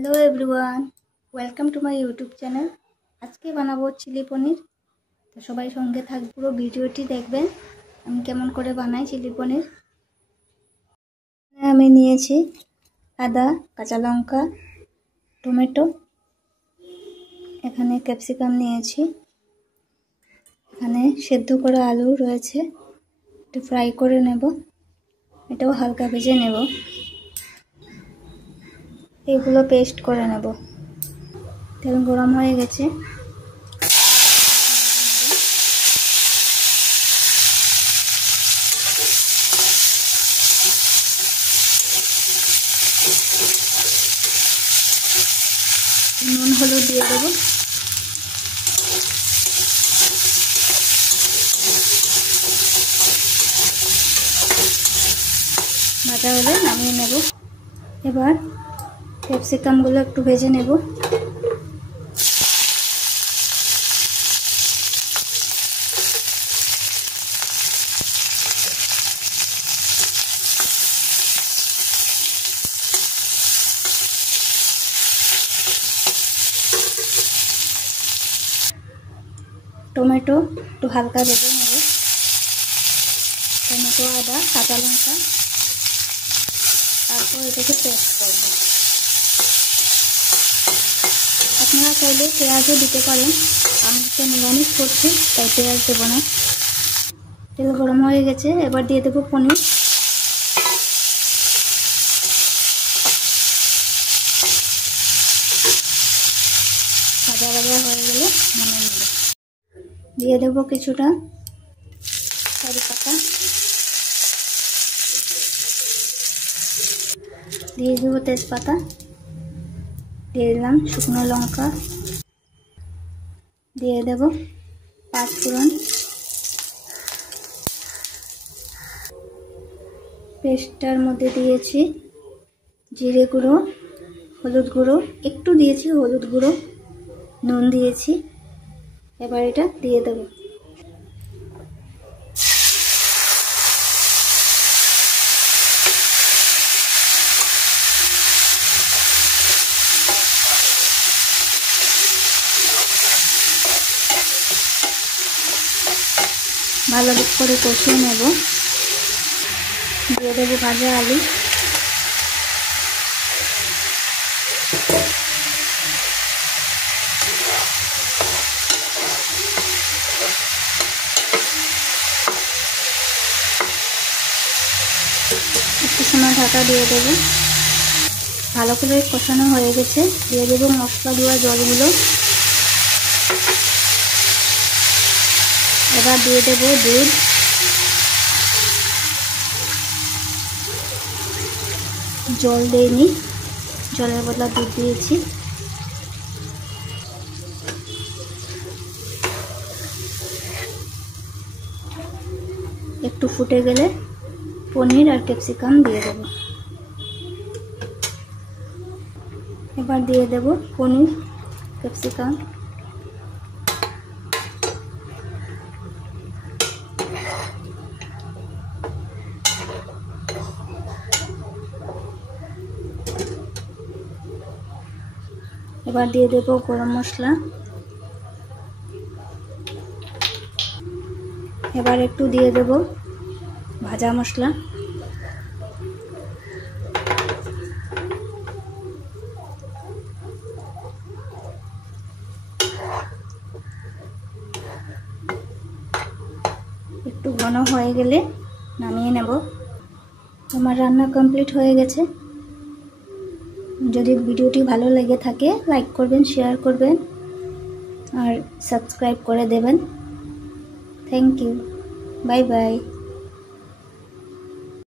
Hello everyone, welcome to my YouTube channel. आज के बानाबो chilli paneer. तो सबाई संगे थाक पुरो भिडियोटी देखबेन आमी केमन करे बानाई चिली पनीर। आमी नियेछि आदा, काँचा लंका, टमेटो, एखाने कैप्सिकाम नियेछि, एखाने सेদ্ধ करा आलू रयेछे, एकटु फ्राई करे नेब, एटाও हालका भेजे नेब, एगुलो पेस्ट करे नेब। तेल गरम हो गेছে, নুন হলুদ দিয়ে দেব। ভাজা হলে নামিয়ে নেব। এবার ক্যাপসিকামগুলো একটু ভেজে নেব। टमेटो একটু হালকা ভেজে নেব। টমেটো, আদা, কাঁচা লঙ্কা, তারপর এটাকে পেস্ট করব। আপনারা চাইলে পেঁয়াজও দিতে পারেন, আমি তো নিরামিষ করছি তাই পেঁয়াজ দেব না। তেল গরম হয়ে গেছে, এবার দিয়ে দেব পনির। ভাজা ভাজা হয়ে গেলে নামিয়ে নেব। দিয়ে দেব কিছুটা কারি পাতা, দিয়ে দেব তেজপাতা, দিয়ে দিলাম শুকনো লঙ্কা, দিয়ে দেব পাঁচফোড়ন, পেস্টটার মধ্যে দিয়েছি জিরে গুঁড়ো, হলুদ গুঁড়ো একটু দিয়েছি, হলুদ গুঁড়ো, নুন দিয়েছি। এবার এটা দিয়ে দেব। ভালো করে কষিয়ে নেব। দিয়ে দেবো ভাজা আলু, একটু সময় ঢাকা দিয়ে দেবো। ভালো করে কষানো হয়ে গেছে, দিয়ে দেবো মশলা দেওয়া জলগুলো। এবার দিয়ে দেবো দুধ, জল দেইনি, জলের বদলে দুধ দিয়েছি। একটু ফুটে গেলে পনির আর ক্যাপসিকাম দিয়ে দেব। এবার দিয়ে দেব পনির, ক্যাপসিকাম, এবার দিয়ে দেব গরম মশলা। এবার একটু দিয়ে দেব ভাজা মশলা। একটু ঘন হয়ে গেলে নামিয়ে নেব। আমার রান্না কমপ্লিট হয়ে গেছে। যদি ভিডিওটি ভালো লেগে থাকে লাইক করবেন, শেয়ার করবেন আর সাবস্ক্রাইব করে দেবেন। Thank you, bye by.